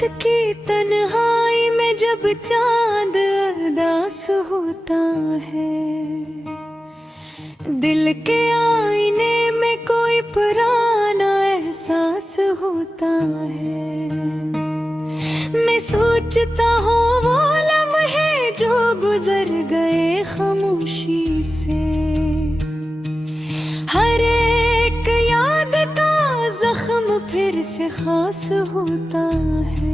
रात की तन्हाई में जब चांद अरदास होता है, दिल के आईने में कोई पुराना एहसास होता है। मैं सोचता हूँ वो लम्हे जो गुजर गए खामोशी से, हर एक याद का जख्म फिर से खास होता है।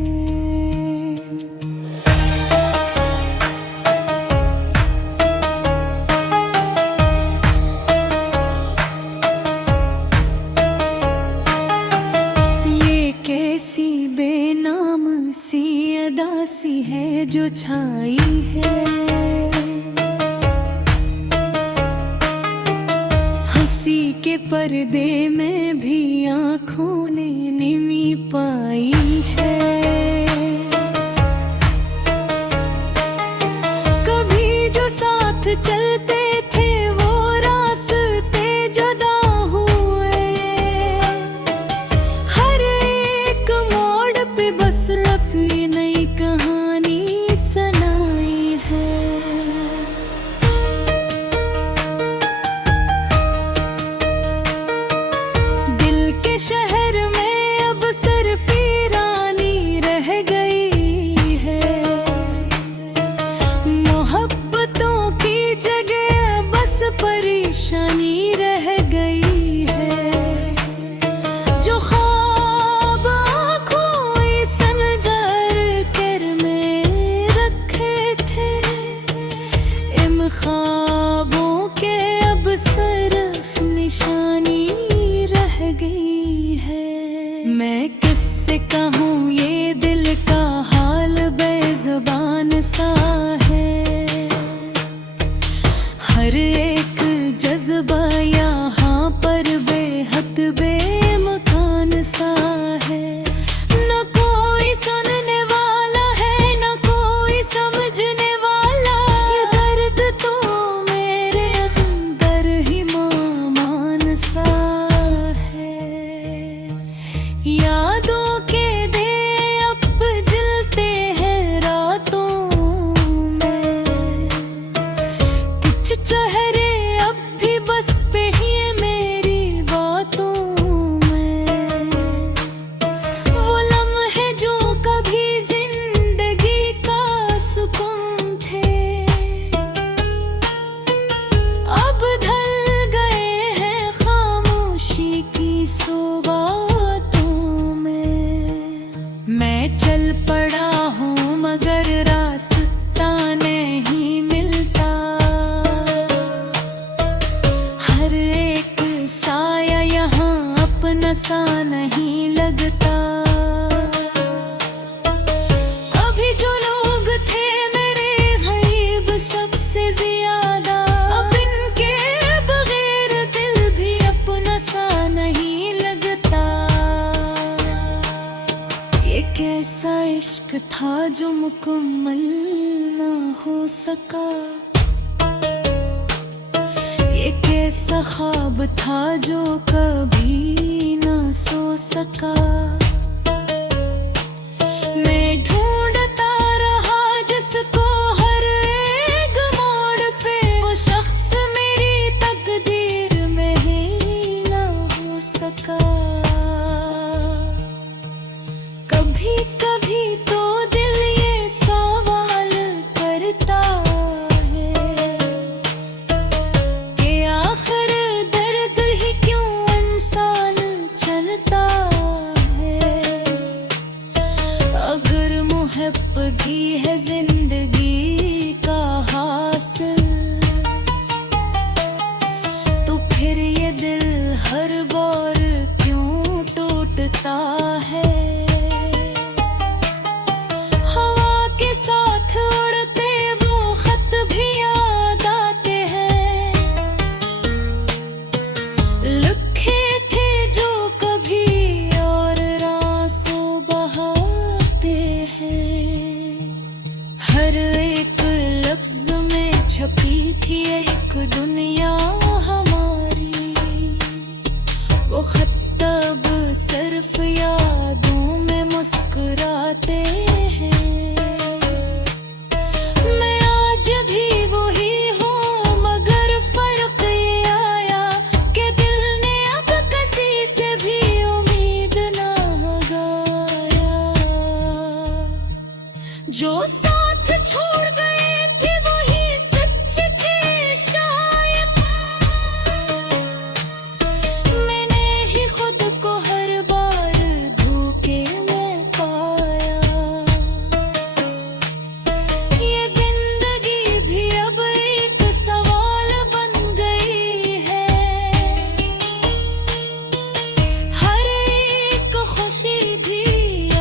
ये कैसी बेनाम सी अदासी है जो छाई है, के पर्दे में भी आँखों ने निमी पाई है। कभी जो साथ चलते थे वो रास्ते जुदा हुए, हर एक मोड़ पे बस अपनी नई कहानी सुनाई है। शहर में अब सिर्फ वीरानी रह गई है, मोहब्बतों की जगह बस परेशानी रह गई है। जो ख्वाब आँखों सनजर कर में रखे थे, इन ख्वाबों के अब सिर्फ निशानी रह गई है। मैं किससे कहूँ ये दिल का हाल बेज़ुबान सा है, हर एक जज्बा यहाँ पर बेहद बेमकान सा है। न कोई सुनने वाला है न कोई समझने वाला, ये दर्द तो मेरे अंदर ही मामान सा। यादों के दे अब जलते हैं रातों में, कुछ चेहरे अब भी बसते हैं मेरी बातों में। वो लम्हे जो कभी जिंदगी का सुकून थे, अब ढल गए हैं खामोशी की सोबा। मैं चल पड़ा हूँ मगर रास्ता नहीं मिलता, हर एक साया यहाँ अपना सा नहीं लगता। अभी जो लोग थे मेरे गरीब सबसे ज्यादा, अब इनके बगैर दिल भी अपना सा नहीं लगता। ये कैसा इश्क था जो मुकम्मल ना हो सका, ये कैसा ख्वाब था जो कभी ना सो सका। मैं ढूंढता रहा जिसको हर एक मोड़ पे, वो शख्स मेरी तकदीर में ही ना हो सका। कभी कभी तो दिल ये सवाल करता है कि आखिर दर्द ही क्यों इंसान चलता है। अगर मुहब्बत है जिंदगी का हासिल, तो फिर ये दिल हर बार क्यों टूटता है। साथ उड़ते वो खत भी याद आते हैं, लिखे थे जो कभी और आंसू बहाते हैं। हर एक लफ्ज में छपी थी एक दुनिया हमारी, वो खत अब सिर्फ यादों में मुस्कुराते मुस्कुराते हैं। मैं आज भी वही हूँ, मगर फर्क ये आया कि दिल ने अब किसी से भी उम्मीद ना लगाया। जो साथ छोड़ गए थे वही सच थे शायद। मैंने ही खुद को हर बार धोखे में पाया। ये जिंदगी भी अब एक सवाल बन गई है। हर एक खुशी भी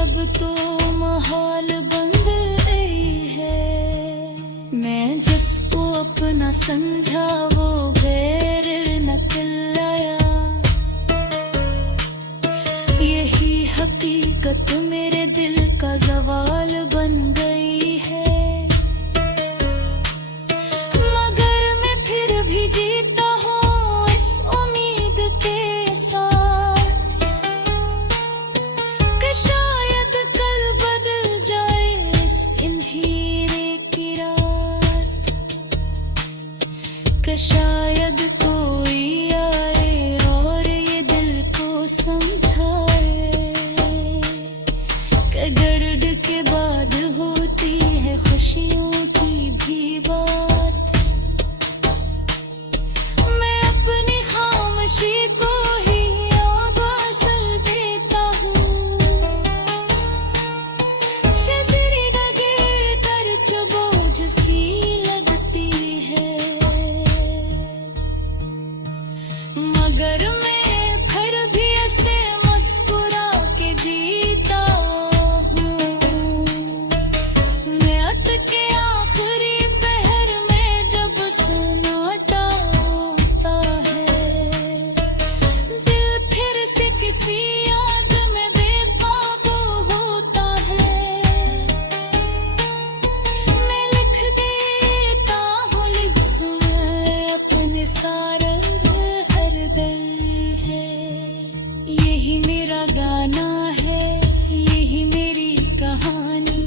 अब तो महाल बन गई है। मैं जिसको अपना समझा वो गैर निकलाया। यही हकीकत मेरे दिल का सवाल बन गई है। मगर मैं फिर भी जीता हूँ इस उम्मीद के साथ कि शायद कल बदल जाए इस अंधेरे की रात। कि शायद कोई आए और ये दिल को समझाए कि दर्द के बाद होती है खुशियों की भी बात। मैं अपनी खामोशी को ही अब असल देता हूँ। शज़री गगे कर जो बोझ सी लगती है। मगर मैं फिर भी ऐसे मुस्कुरा के जीता हूँ। रात के आखिरी पहर में जब सन्नाटा होता है, दिल फिर से किसी याद में बेकाबू होता है। मैं लिख देता हूँ लिप्स में अपने सारे हर दिल है। यही मेरा गाना है, यही मेरी कहानी।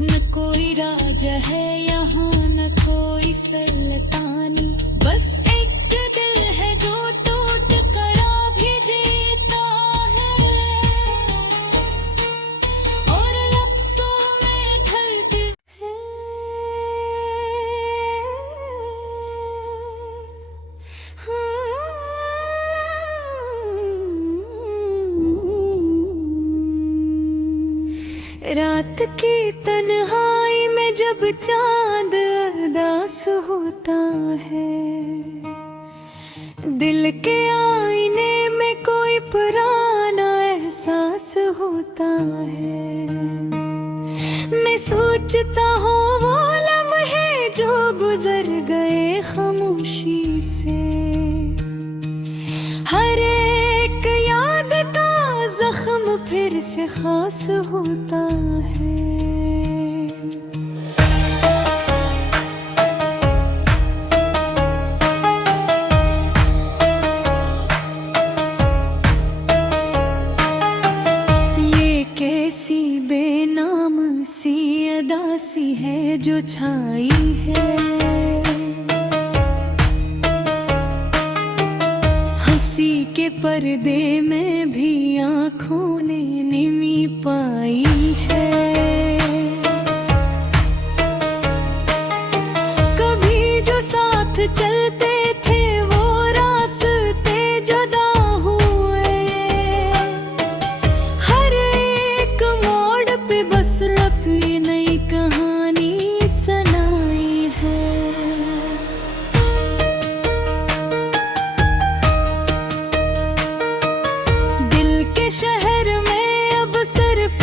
न कोई राजा है यहाँ, न कोई सल्तानी। बस एक दिल है जो टूट कड़ा भी जीता है और लफ्ज़ों में ढलती है। रात की तन्हाई में जब चांद अरदास होता है, दिल के आईने में कोई पुराना एहसास होता है। मैं सोचता हूँ वो लम्हे जो गुजर गए खामोशी से। हर एक याद का जख्म फिर से खास होता है। ये कैसी बेनाम सी अदा सी है जो छाई है। हंसी के पर्दे में भी आँखों ने निमी पाई है। कभी जो साथ चलते थे वो रास्ते जुदा हुए। हर एक मोड़ पे बस अपनी नई कहानी सुनाई है। दिल के शहर में अब सिर्फ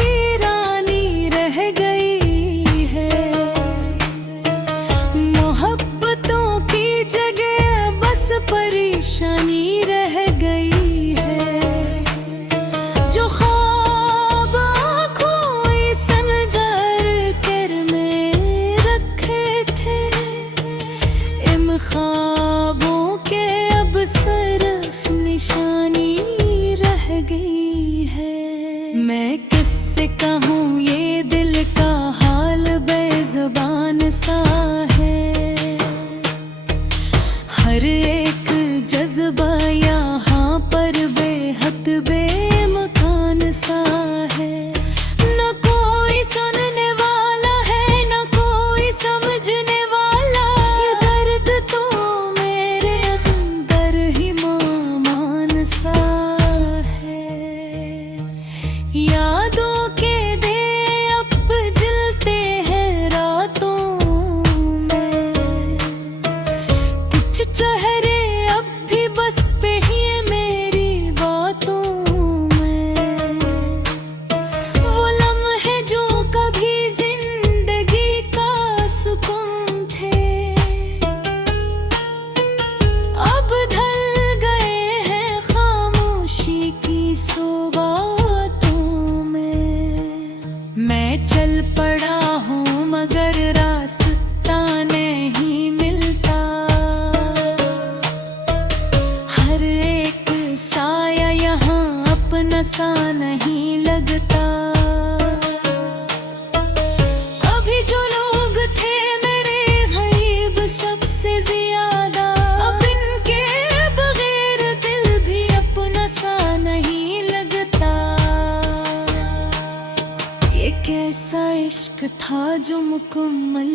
मुकम्मल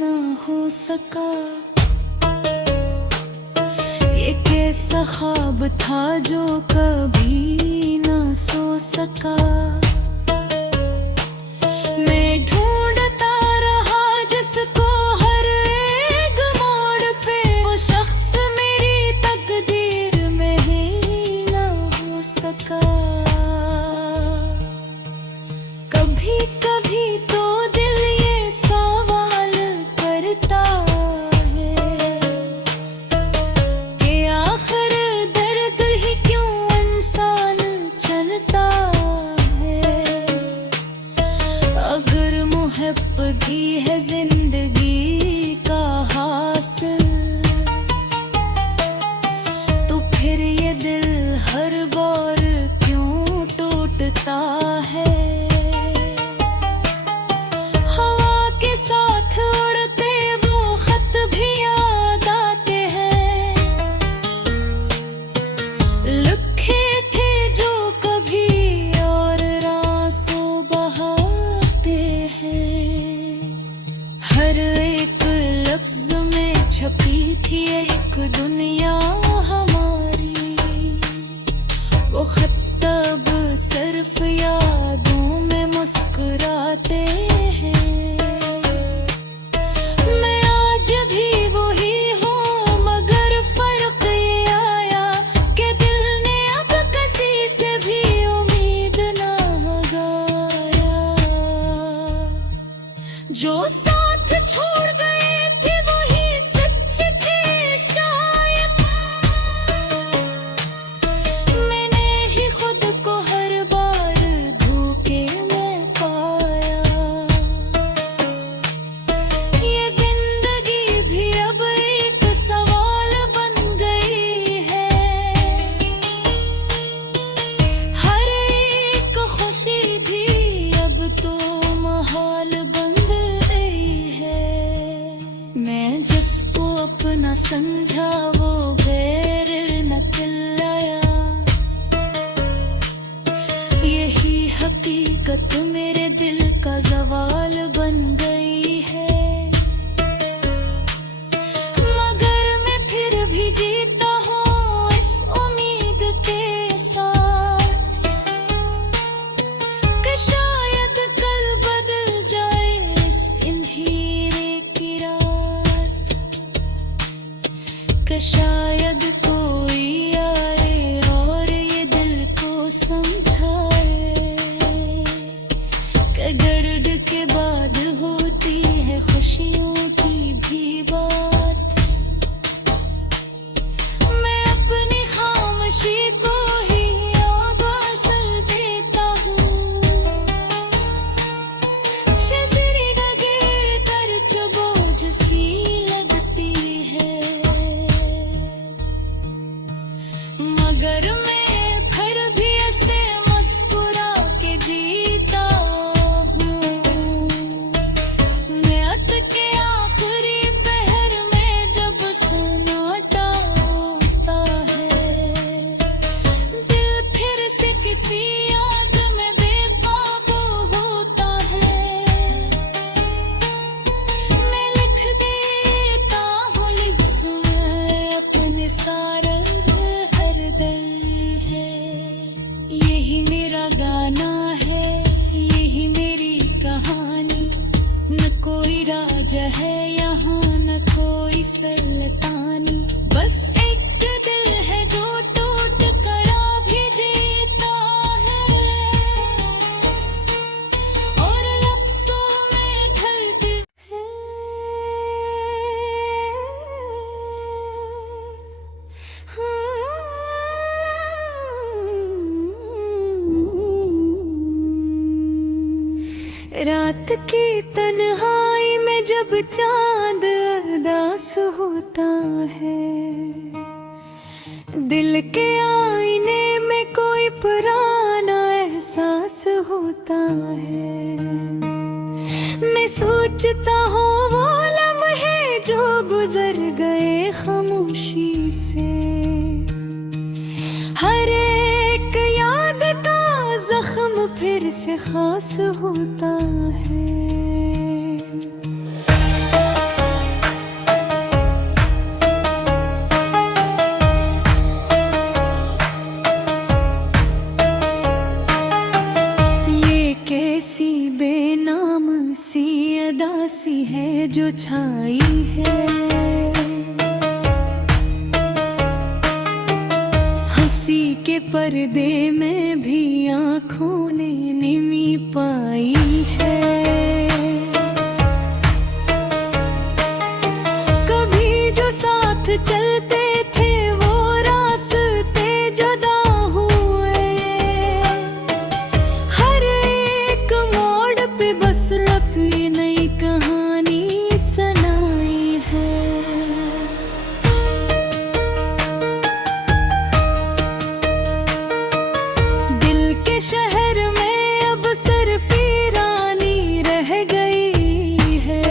ना हो सका। ये कैसा ख्वाब था जो कभी ना सो सका। मैं ढूंढता रहा जिसको हर एक मोड़ पे, वो शख्स मेरी तकदीर में ही ना हो सका। कभी कभी तो दिल ये सवाल करता है कि आखिर दर्द ही क्यों इंसान चलता है। अगर मुहब्बत भी है जिंदगी का हासिल, तो फिर ये दिल हर बार क्यों टूटता है। हर एक लफ्ज में छपी थी एक दुनिया हमारी, वो खत अब सिर्फ यादों में मुस्कुराते हैं। मैं आज भी वही हूँ मगर फर्क ये आया कि दिल ने अब किसी से भी उम्मीद ना लगाया। जो छोड़ गए थे वही सच थे शायद, मैंने ही खुद को हर बार धोखे में पाया। ये जिंदगी भी अब एक सवाल बन गई है, हर एक खुशी भी अब तो महाल बन गई है। मैं जिसको अपना समझा वो गैर न कहलाया, यही हकीकत मेरे दिल का ज़वाल बन गई है। मगर मैं फिर भी जीता हूँ इस उम्मीद के साथ कि शायद कल बदल जाए इस अंधेरे की रात, कि शायद कोई आए और ये दिल को समझाए कि दर्द के बाद होती है खुशियों की भी बात। मैं अपनी खामोशी को ही याद असल देता हूँ, शज़री का गिर कर जो बोझ सी लगती है। मगर मैं फिर भी ऐसे मुस्कुरा के जीता हूँ। नियत के आखिरी पहर में जब सन्नाटा होता है, दिल फिर से किसी याद में बेकाबू होता है। मैं लिख देता हूँ लिप्स में अपने सारे हर दर्द है। यही मेरा गाना है, यही मेरी कहानी, न कोई राजा है यहाँ न कोई सल्तानी। बस एक दिल है जो टूट कड़ा भी जीता है और लफ्ज़ों में ढलती है। रात की तन्हाई में जब चांद अरदास होता है, दिल के आईने में कोई पुराना एहसास होता है। मैं सोचता हूँ वो लम्हे जो गुजर गए खामोशी से, हर एक याद का जख्म फिर से खास होता है। सी है जो छाई है। हंसी के पर्दे में भी आँखों ने निमी पाई है। कभी जो साथ चलते थे वो रास्ते जुदा हुए। हर एक मोड़ पे बस अपनी नई कहानी सुनाई है। दिल के शहर में अब सिर्फ वीरानी रह गई है।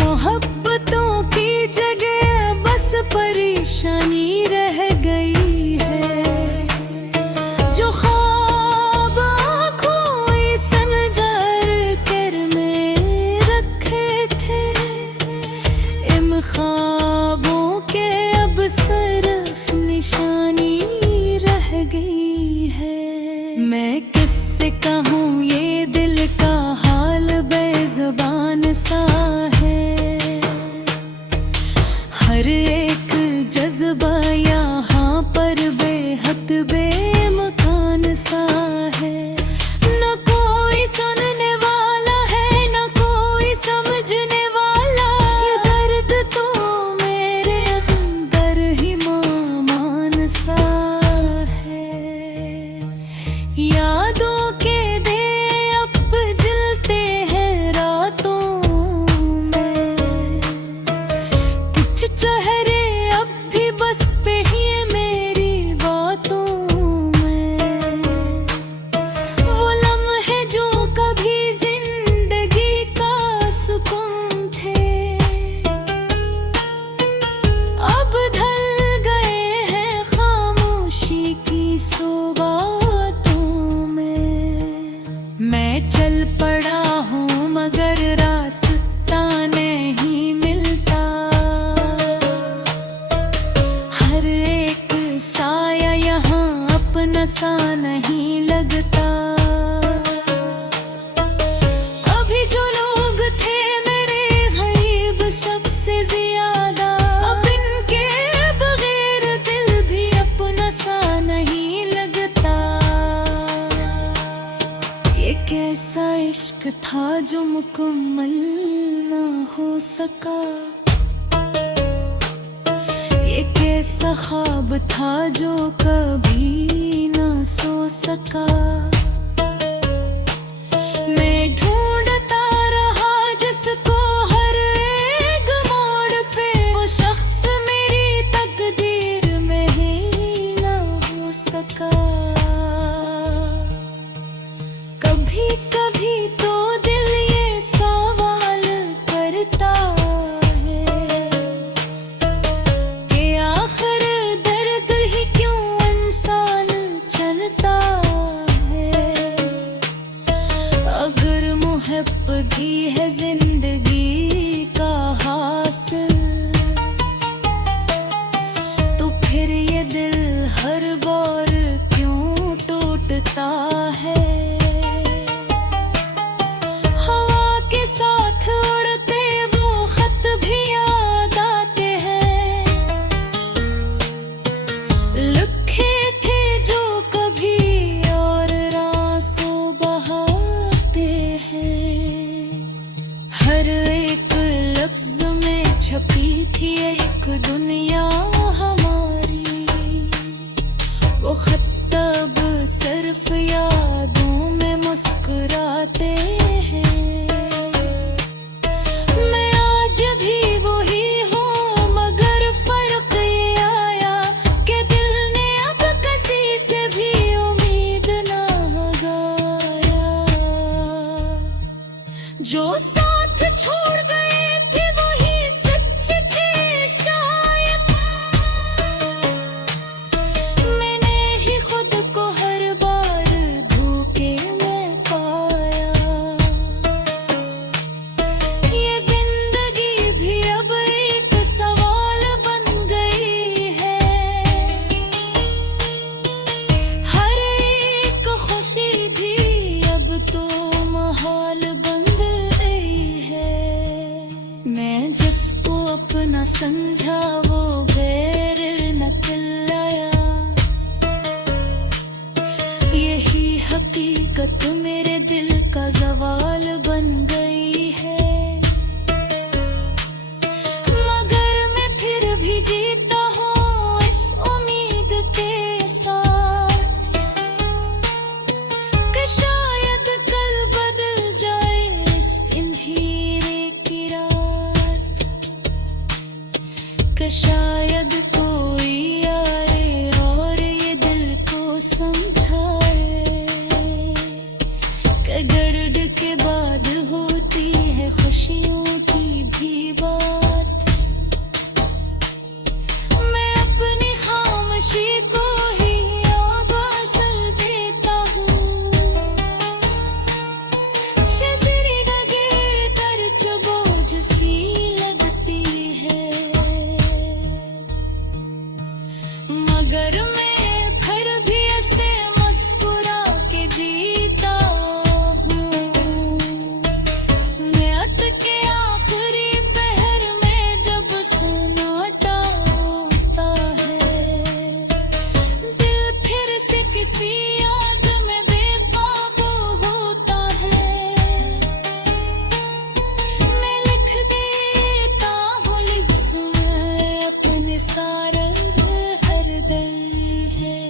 मोहब्बतों की जगह बस परेशानी रह गई है। जो ख्वाब आँखों इस नजर कर में रखे थे, इन ख्वाबों के अब सिर्फ निशानी रह गई है। मैं किससे कहूँ ये दिल का हाल बेज़ुबान सा है। हर एक जज्बा यहाँ पर बेहद बेमकान सा है। न कोई सुनने वाला है, न कोई समझने वाला। ये दर्द तो मेरे अंदर ही मामान सा है। यादों के दे अब जलते हैं रातों में। कुछ चेहरे अब भी बसते हैं मेरी बातों में। वो लम्हे जो कभी जिंदगी का सुकून थे, अब ढल गए हैं खामोशी की बातों में। मैं चल पड़ा हूँ मगर रास्ता नहीं मिलता। हर एक साया यहाँ अपना सा नहीं लगता। अभी जो लोग थे मेरे गरीब सबसे ज्यादा, अब इनके बगैर दिल भी अपना सा नहीं लगता। ये कैसा इश्क था जो मुकम्मल ना हो सका। ये कैसा ख्वाब था जो कभी ना सो सका। मैं ढूंढता रहा जिसको हर एक मोड़ पे, वो शख्स मेरी तकदीर में ही ना हो सका। कभी कभी तो दिल ये सवाल करता है कि आखिर दर्द ही क्यों इंसान चलता है। अगर मुहब्बत ही है जिंदगी का हासिल, तो फिर ये दिल हर बार क्यों टूटता है। हवा के साथ उड़ते वो खत भी याद आते हैं। लिखे थे जो कभी और आंसू बहाते हैं। हर एक लफ्ज में छपी थी एक दुनिया हमारी। वो खत अब सिर्फ यादों में मुस्कुराते हैं। मैं आज भी वही हूँ मगर फर्क ये आया कि दिल ने अब किसी से भी उम्मीद ना लगाया। जो साथ छोड़ गए थे वही सच थे शायद। मैंने ही खुद को हर बार धोखे में पाया। ये जिंदगी भी अब एक सवाल बन गई है। हर एक खुशी भी अब तो महाल बन गई समझा वो गैर न खिलाया। यही हकीकत मेरे दिल का जवाल बन गई है, मगर मैं फिर भी जीता हूँ इस उम्मीद के साथ कि शायद कल बदल जाए इस अंधेरे की रात, कि शायद कोई आए और ये दिल को समझाए कि दर्द के बाद होती है खुशियों की भी बात। मैं अपनी खामोशी को ही अब असल देता हूँ, शज़री गगे कर जो बोझ सी लगती है, मगर मैं फिर भी ऐसे मुस्कुरा के जीता हूँ। नियत के आखिरी पहर में जब सन्नाटा होता है, दिल फिर से किसी याद में बेकाबू होता है। मैं लिख देता हूँ लिप्स में अपने सारे हृदय है।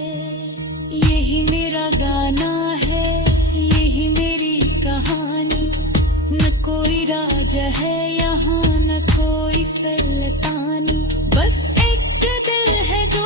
यही मेरा गाना है, यही मेरी कहानी, न कोई राजा है यहाँ न कोई सल्तानी, बस एक दिल है जो